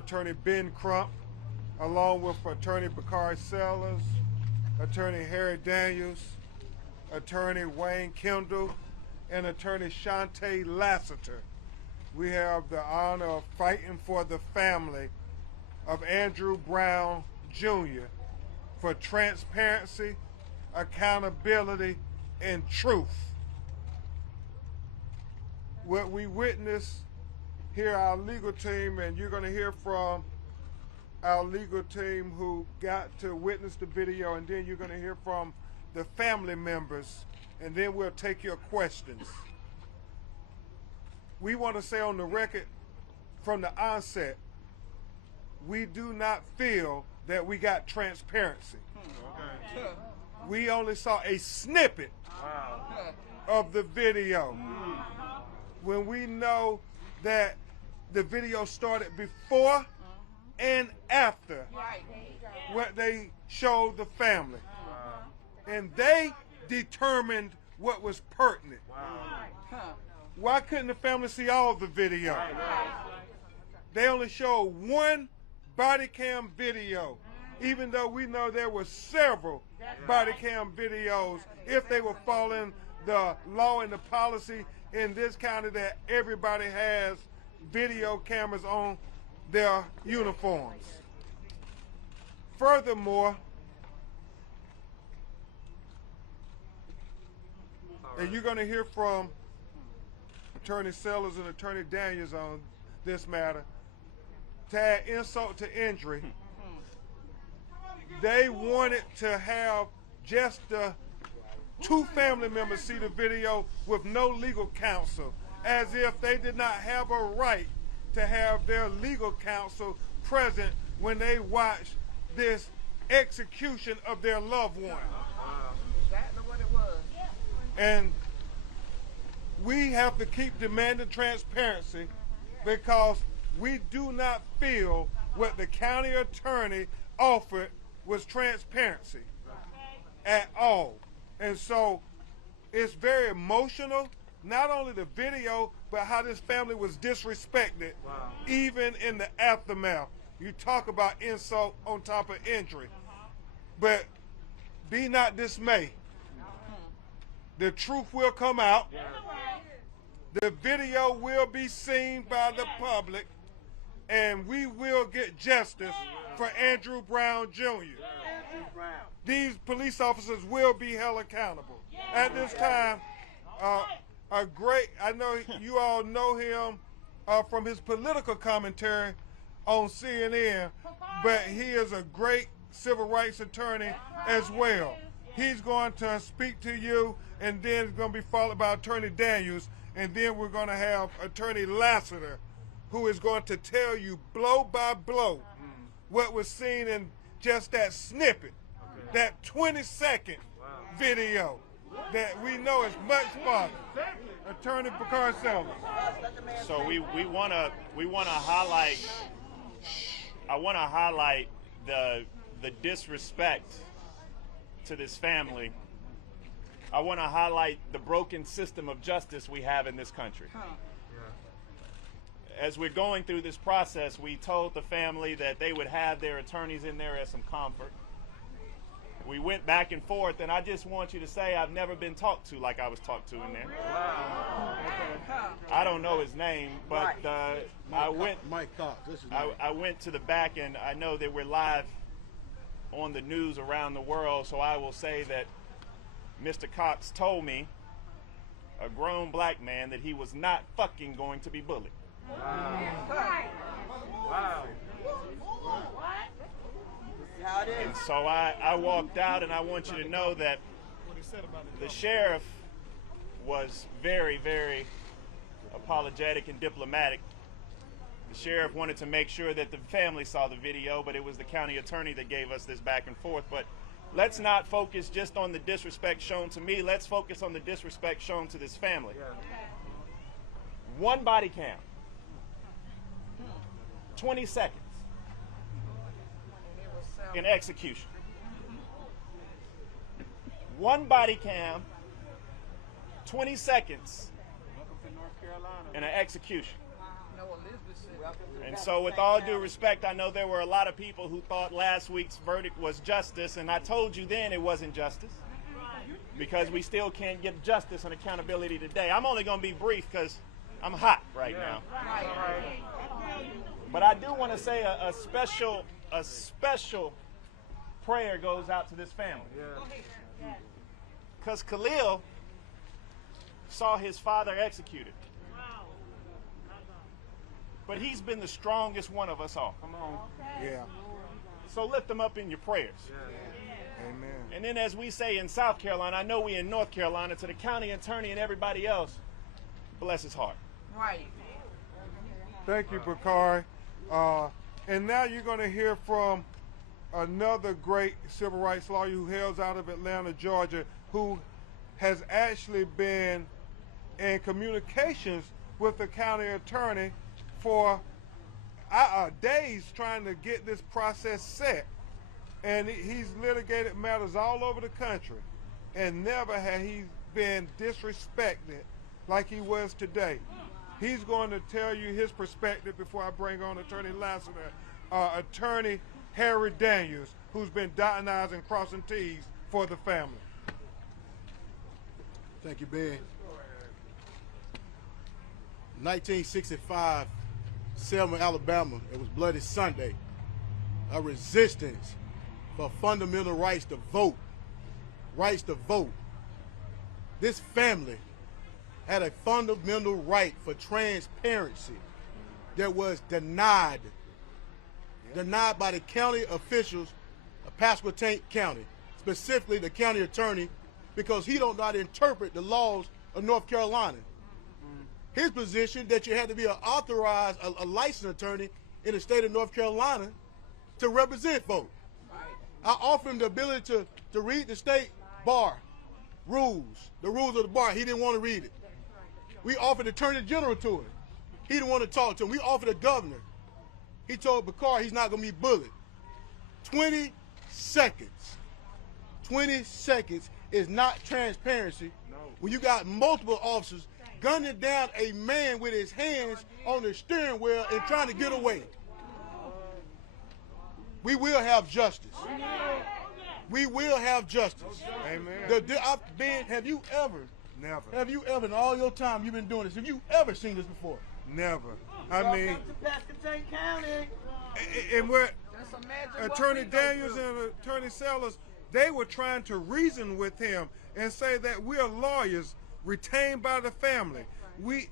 Attorney Ben Crump, along with Attorney Bakari Sellers, Attorney Harry Daniels, Attorney Wayne Kendall, and Attorney Shantae Lassiter. We have the honor of fighting for the family of Andrew Brown Jr. for transparency, accountability, and truth. What we witnessed here, our legal team, and you're going to hear from our legal team who got to witness the video, and then you're going to hear from the family members, and then we'll take your questions. We want to say on the record from the onset, we do not feel that we got transparency. Okay. We only saw a snippet of the video. When we know that the video started before and after what they showed the family. And they determined what was pertinent. Why couldn't the family see all the video? They only showed one body cam video, even though we know there were several body cam videos if they were following the law and the policy in this county that everybody has video cameras on their uniforms. Furthermore, and you're going to hear from Attorney Sellers and Attorney Daniels on this matter, to add insult to injury, they wanted to have just the two family members see the video with no legal counsel, as if they did not have a right to have their legal counsel present when they watched this execution of their loved one. Exactly what it was. And we have to keep demanding transparency because we do not feel what the county attorney offered was transparency at all. And so it's very emotional, not only the video, but how this family was disrespected, even in the aftermath. You talk about insult on top of injury. But be not dismayed. The truth will come out. The video will be seen by the public, and we will get justice for Andrew Brown Jr. These police officers will be held accountable. At this time, I know you all know him from his political commentary on CNN, but he is a great civil rights attorney as well. He's going to speak to you, and then it's going to be followed by Attorney Daniels, and then we're going to have Attorney Lassiter, who is going to tell you blow by blow what was seen in just that snippet, that 20-second video that we know is much farther. Attorney Bakari Sellers. So we want to highlight. I want to highlight the disrespect to this family. I want to highlight the broken system of justice we have in this country. As we're going through this process, we told the family that they would have their attorneys in there as some comfort. We went back and forth, and I just want you to say I've never been talked to like I was talked to in there. I don't know his name, but I went to the back, and I know that we're live on the news around the world, so I will say that Mr. Cox told me, a grown black man, that he was not fucking going to be bullied. And so I walked out, and I want you to know that the sheriff was very, very apologetic and diplomatic. The sheriff wanted to make sure that the family saw the video, but it was the county attorney that gave us this back and forth. But let's not focus just on the disrespect shown to me. Let's focus on the disrespect shown to this family. One body cam, 20 seconds in execution. One body cam, 20 seconds in an execution. know Elizabeth said. And so with all due respect, I know there were a lot of people who thought last week's verdict was justice, and I told you then it wasn't justice. Because we still can't get justice and accountability today. I'm only going to be brief because I'm hot right now. But I do want to say a special prayer goes out to this family. Because Khalil saw his father executed. But he's been the strongest one of us all. Come on. Yeah. So lift him up in your prayers. Amen. And then as we say in South Carolina, I know we in North Carolina, to the county attorney and everybody else, bless his heart. Right. Thank you, Bakari. And now you're going to hear from another great civil rights lawyer who hails out of Atlanta, Georgia, who has actually been in communications with the county attorney for days trying to get this process set. And he's litigated matters all over the country, and never had he been disrespected like he was today. He's going to tell you his perspective before I bring on Attorney Lassiter, Attorney Harry Daniels, who's been dotting I's and crossing T's for the family. Thank you, Ben. 1965, Selma, Alabama. It was Bloody Sunday. A resistance for fundamental rights to vote. Rights to vote. This family had a fundamental right for transparency that was denied by the county officials of Pasquotank County, specifically the county attorney, because he don't know how to interpret the laws of North Carolina. His position that you had to be an authorized, a licensed attorney in the state of North Carolina to represent folks. I offered him the ability to read the state bar rules, the rules of the bar. He didn't want to read it. We offered the attorney general to him. He didn't want to talk to him. We offered the governor. He told Bakari he's not going to be bullied. 20 seconds. 20 seconds is not transparency when you got multiple officers gunning down a man with his hands on the steering wheel and trying to get away. We will have justice. We will have justice. Amen. Ben, have you ever, Never. in all your time you've been doing this, have you ever seen this before? Never. I mean, Pasquotank County. and what Just imagine Attorney what we go Daniels through. and Attorney Sellers, they were trying to reason with him and say that we are lawyers retained by the family.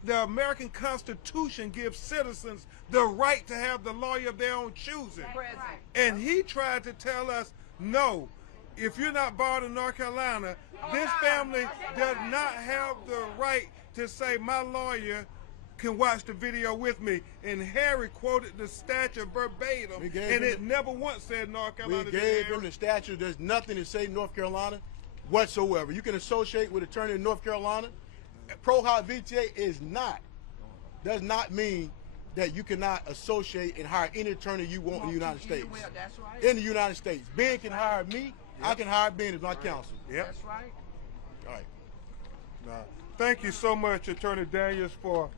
The American Constitution gives citizens the right to have the lawyer of their own choosing. Present. And he tried to tell us, no, if you're not barred in North Carolina, this family does not have the right to say my lawyer can watch the video with me. And Harry quoted the statute verbatim, and it never once said North Carolina. We gave him the statute. There's nothing to say North Carolina whatsoever. You can associate with attorney in North Carolina. Pro Hoc VTA does not mean that you cannot associate and hire any attorney you want in the United States. Well, that's right. In the United States. Ben can hire me. I can hire Ben as my counsel. Yep. That's right. All right. Thank you so much, Attorney Daniels, for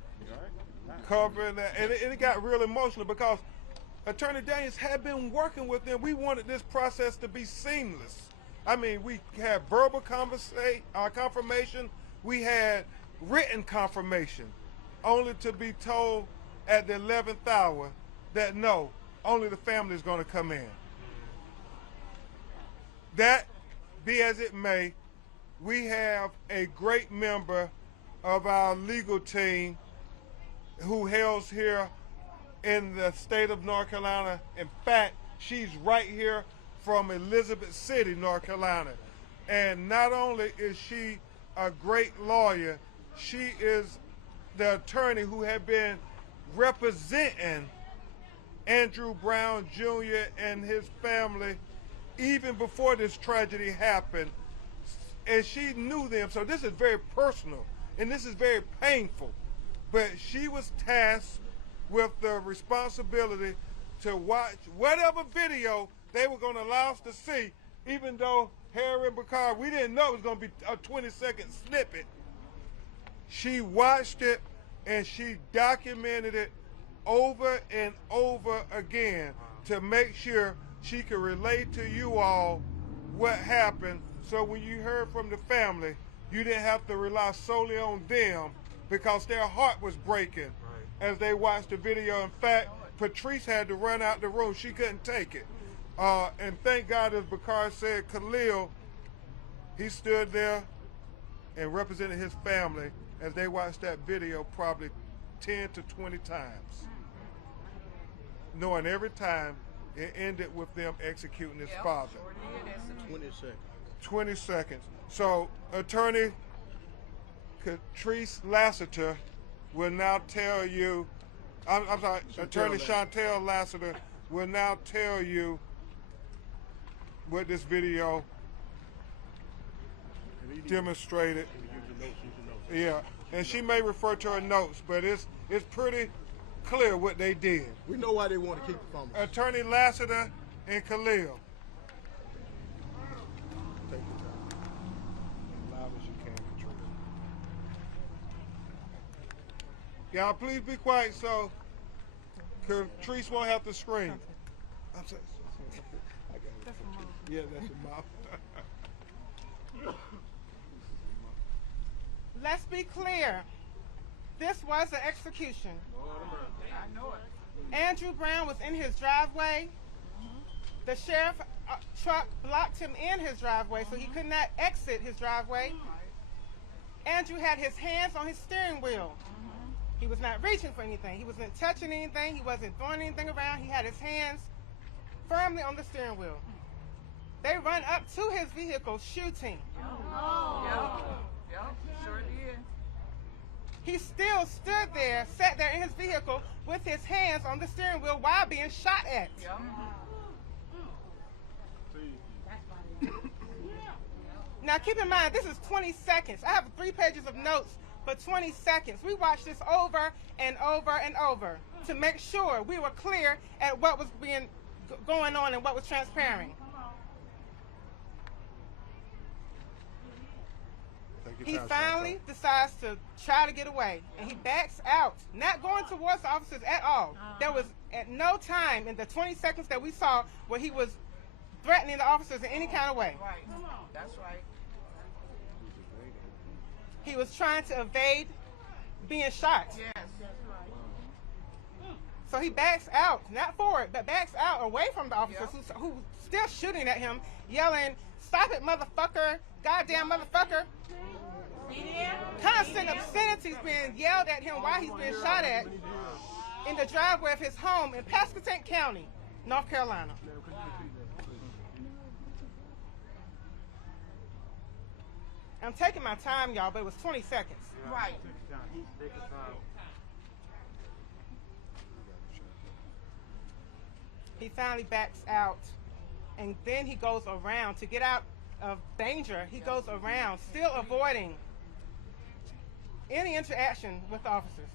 covering that. And it got real emotional because Attorney Daniels had been working with them. We wanted this process to be seamless. I mean, we had verbal confirmation. We had written confirmation, only to be told at the 11th hour that no, only the family is going to come in. That be as it may, we have a great member of our legal team who hails here in the state of North Carolina. In fact, she's right here from Elizabeth City, North Carolina. And not only is she a great lawyer, she is the attorney who had been representing Andrew Brown Jr. and his family even before this tragedy happened. And she knew them, so this is very personal and this is very painful. But she was tasked with the responsibility to watch whatever video they were going to allow us to see, even though Harry and Bakari, we didn't know it was going to be a 20-second snippet. She watched it and she documented it over and over again to make sure she could relate to you all what happened, so when you heard from the family, you didn't have to rely solely on them because their heart was breaking as they watched the video. In fact, Patrice had to run out the room. She couldn't take it. And thank God, as Bakari said, Khalil, he stood there and represented his family as they watched that video probably 10 to 20 times, knowing every time it ended with them executing his father. 20 seconds. 20 seconds. So, Attorney Catrice Lassiter will now tell you, I'm sorry, Attorney Chantel Lassiter will now tell you what this video demonstrated. Yeah, and she may refer to her notes, but it's pretty clear what they did. We know why they want to keep the phone. Attorney Lassiter and Khalil. Take your time. As loud as you can, Patrice. Y'all, please be quiet so Catrice won't have to scream. I'm sorry. I got it. Yeah, that's your mouth. Let's be clear. This was an execution. I know it. Andrew Brown was in his driveway. The sheriff truck blocked him in his driveway, so he could not exit his driveway. Andrew had his hands on his steering wheel. He was not reaching for anything. He wasn't touching anything. He wasn't throwing anything around. He had his hands firmly on the steering wheel. They run up to his vehicle shooting. Yep, sure did. He still stood there, sat there in his vehicle with his hands on the steering wheel while being shot at. Yep. Now keep in mind, this is 20 seconds. I have 3 pages of notes for 20 seconds. We watched this over and over and over to make sure we were clear at what was going on and what was transpiring. He finally decides to try to get away, and he backs out, not going towards the officers at all. There was at no time in the 20 seconds that we saw where he was threatening the officers in any kind of way. Right. That's right. He was trying to evade being shot. Yes. So he backs out, not forward, but backs out away from the officers who still shooting at him, yelling, "Stop it, motherfucker! Goddamn motherfucker!" Constant obscenities being yelled at him while he's being shot at in the driveway of his home in Pasquotank County, North Carolina. I'm taking my time, y'all, but it was 20 seconds. Right. He finally backs out, and then he goes around to get out of danger. He goes around, still avoiding any interaction with the officers,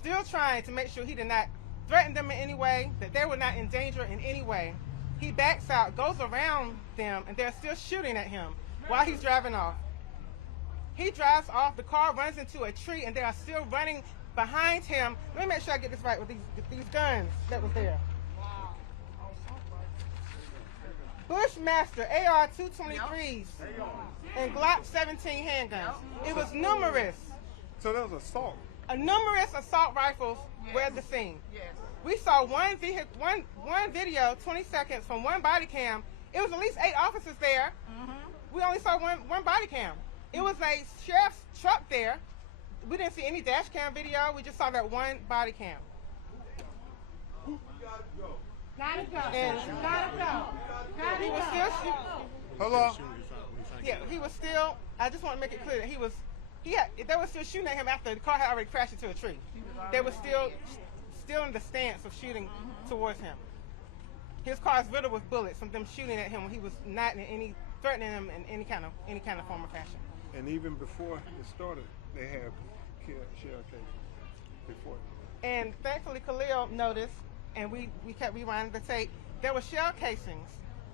still trying to make sure he did not threaten them in any way, that they were not in danger in any way. He backs out, goes around them, and they're still shooting at him while he's driving off. He drives off, the car runs into a tree, and they are still running behind him. Let me make sure I get this right with these guns that was there. Bushmaster AR-223s and Glock 17 handguns. It was numerous. So that was assault. Numerous assault rifles were at the scene. Yes. We saw one video, 20 seconds from one body cam. It was at least 8 officers there. We only saw one body cam. It was a sheriff's truck there. We didn't see any dash cam video. We just saw that one body cam. Gotta go. And Gotta go. he was still shooting. Hello? Yeah, he was still. I just want to make it clear that they were still shooting at him after the car had already crashed into a tree. They were still in the stance of shooting towards him. His car is riddled with bullets from them shooting at him when he was not in any threatening him in any kind of form or fashion. And even before it started, they had shell casings before. And thankfully, Khalil noticed, and we kept rewinding the tape. There were shell casings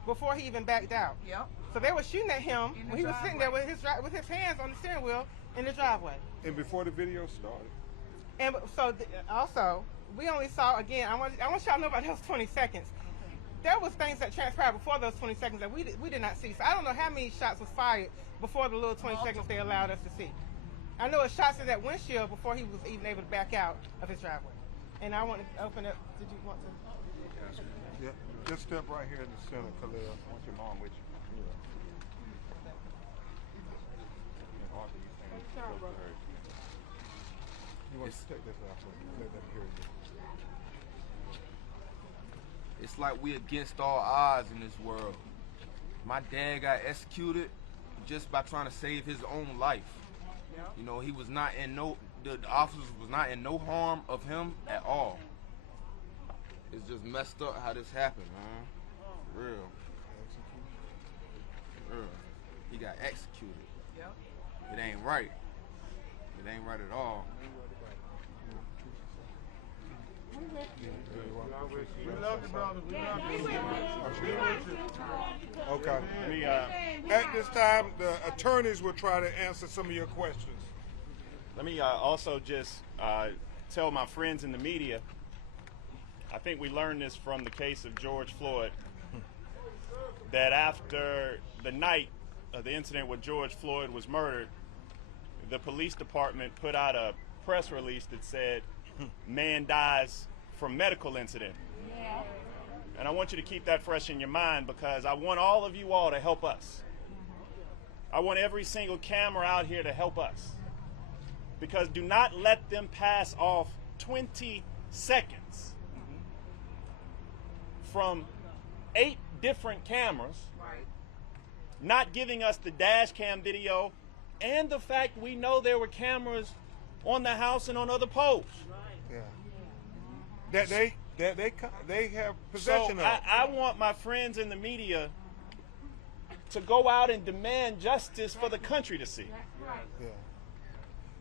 before he even backed out. Yep. So they were shooting at him In the when he was sitting there driveway. with his hands on the steering wheel in the driveway. And before the video started. And so also, we only saw, again, I want y'all to know about those 20 seconds. There was things that transpired before those 20 seconds that we did not see. So I don't know how many shots was fired before the little 20 seconds they allowed us to see. I know it was shots in that windshield before he was even able to back out of his driveway. And I want to open up. Did you want to? Yeah, just step right here in the center, Khalil. I want your mom with you. You want to take this out for me? Let them hear you. It's like we against all odds in this world. My dad got executed just by trying to save his own life. You know, he was not in the officers was not in no harm of him at all. It's just messed up how this happened, man. For real. For real. He got executed. Yep. It ain't right. It ain't right at all. We love you, brother. We love you. Okay. At this time, the attorneys will try to answer some of your questions. Let me also just tell my friends in the media, I think we learned this from the case of George Floyd, that after the night of the incident where George Floyd was murdered, the police department put out a press release that said, man dies from medical incident. And I want you to keep that fresh in your mind, because I want all of you all to help us. I want every single camera out here to help us. Because do not let them pass off 20 seconds from 8 different cameras, not giving us the dash cam video and the fact we know there were cameras on the house and on other poles. Yeah. That they have possession So of. I want my friends in the media to go out and demand justice for the country to see. Yeah.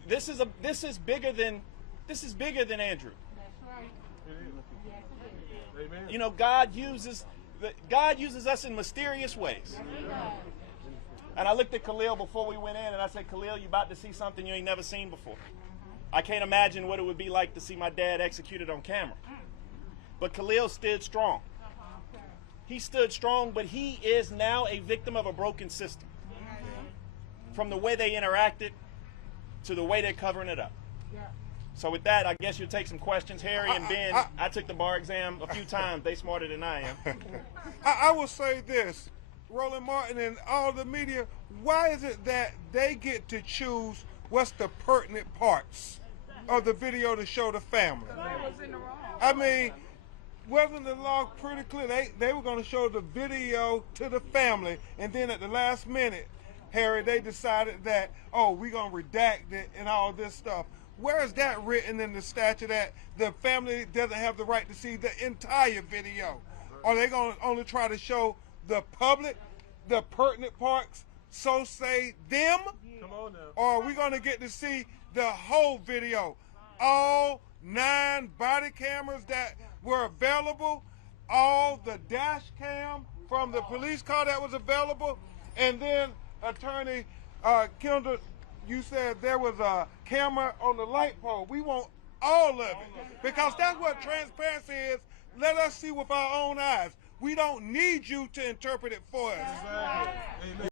This is bigger than Andrew. You know, God uses us in mysterious ways. And I looked at Khalil before we went in, and I said, Khalil, you about to see something you ain't never seen before. I can't imagine what it would be like to see my dad executed on camera. But Khalil stood strong. He stood strong, but he is now a victim of a broken system. From the way they interacted to the way they're covering it up. So with that, I guess you'll take some questions. Harry and Ben, I took the bar exam a few times. They smarter than I am. I will say this, Roland Martin and all the media, why is it that they get to choose what's the pertinent parts of the video to show the family? I mean, wasn't the law pretty clear? They were going to show the video to the family, and then at the last minute, Harry, they decided that, oh, we're going to redact it and all this stuff. Where is that written in the statute that the family doesn't have the right to see the entire video? Are they going to only try to show the public the pertinent parts, so say them? Come on now. Or are we going to get to see the whole video? All 9 body cameras that were available, all the dash cam from the police car that was available, and then Attorney Kendall, you said there was a camera on the light pole. We want all of it, because that's what transparency is. Let us see with our own eyes. We don't need you to interpret it for us. Exactly. Amen.